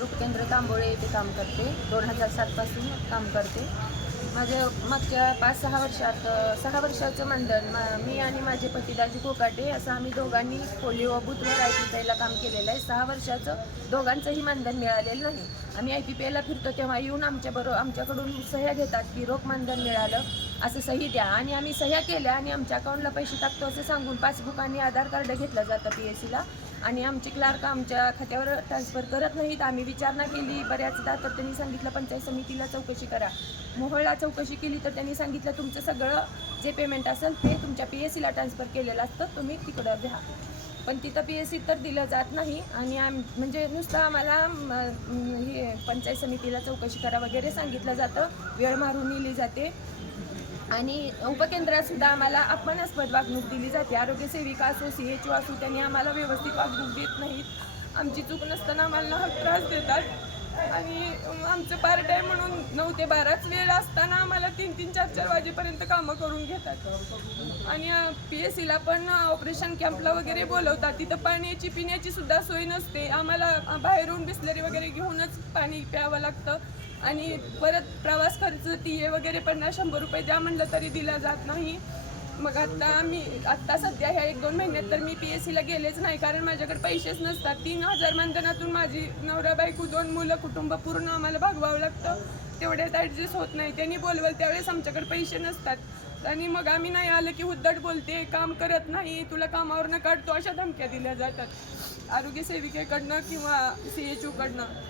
रुपकेंद्र तांबोळे येथे काम करते दोन हजार सातपासून काम करते माझ्या मागच्या पाच सहा वर्षात सहा वर्षाचं मंडळ मा मी आणि माझे पती दाजी कोकाटे असं आम्ही दोघांनी पोलिओ बुथवर आय पी पीला काम केलेलं आहे सहा वर्षाचं दोघांचंही मानधन मिळालेलं नाही आम्ही आय पी एला फिरतो तेव्हा येऊन आमच्याबरोबर आमच्याकडून सह्या घेतात की रोख मानधन मिळालं असं सही द्या आणि आम्ही सह्या केल्या आणि आमच्या अकाउंटला पैसे टाकतो असं सांगून पासबुक आणि आधार कार्ड घेतलं जातं पी एस सीला आणि आमचे क्लार्क आमच्या खात्यावर ट्रान्सफर करत नाहीत आम्ही विचारणा केली बऱ्याचदा तर त्यांनी सांगितलं पंचायत समितीला चौकशी करा मोहळला चौकशी केली तर त्यांनी सांगितलं तुमचं सगळं जे पेमेंट असेल ते तुमच्या पी एस सीला ट्रान्सफर केलेलं असतं तुम्ही तिकडं घ्या पण तिथं पी एस सी तर दिलं जात नाही आणि आम म्हणजे नुसतं आम्हाला हे पंचायत समितीला चौकशी करा वगैरे सांगितलं जातं वेळ मारून नेली जाते आणि उपकेंद्रात सुद्धा आम्हाला अपमानास्पद वागणूक दिली जाते आरोग्य सेविका असो सी एच ओ असो त्यांनी आम्हाला व्यवस्थित वागणूक देत नाहीत आमची चूक नसताना आम्हाला त्रास देतात आणि आमचं पार्ट टाईम म्हणून नऊ ते बाराच वेळ असताना आम्हाला तीन तीन चार चार वाजेपर्यंत कामं करून घेतात आणि पी एस सीला पण ऑपरेशन कॅम्पला वगैरे बोलवतात तिथं पाण्याची पिण्याची सुद्धा सोय नसते आम्हाला बाहेरून बिस्लरी वगैरे घेऊनच पाणी प्यावं लागतं आणि परत प्रवास खर्च ती ए वगैरे पन्नास शंभर रुपये द्या म्हणलं तरी दिला जात नाही मग आता मी आत्ता सध्या ह्या एक दोन महिन्यात तर मी पी एस सीला गेलेच नाही कारण माझ्याकडे पैसेच नसतात तीन हजार मानधनातून माझी नवरा बायको दोन मुलं कुटुंब पूर्ण आम्हाला भागवावं लागतं तेवढ्यात ॲडजस्ट होत नाही त्यांनी बोलवलं त्यावेळेस आमच्याकडे पैसे नसतात आणि मग आम्ही नाही आलं की उद्धट बोलते काम करत नाही तुला कामावरनं काढतो अशा धमक्या दिल्या जातात आरोग्य सेविकेकडनं किंवा सी एच ओकडनं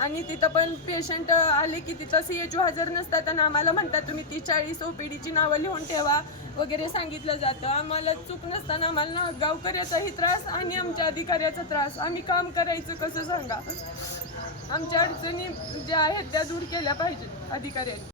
आणि तिथं पण पेशंट आले की तिथं सी एच ओ हजर नसतात आणि आम्हाला म्हणतात तुम्ही ती चाळीस डीची नावं लिहून ठेवा वगैरे सांगितलं जातं आम्हाला चूक नसताना आम्हाला ना गावकऱ्याचाही त्रास आणि आमच्या अधिकाऱ्याचा त्रास आम्ही काम करायचं कसं सांगा आमच्या अडचणी ज्या आहेत त्या दूर केल्या पाहिजे अधिकाऱ्यांनी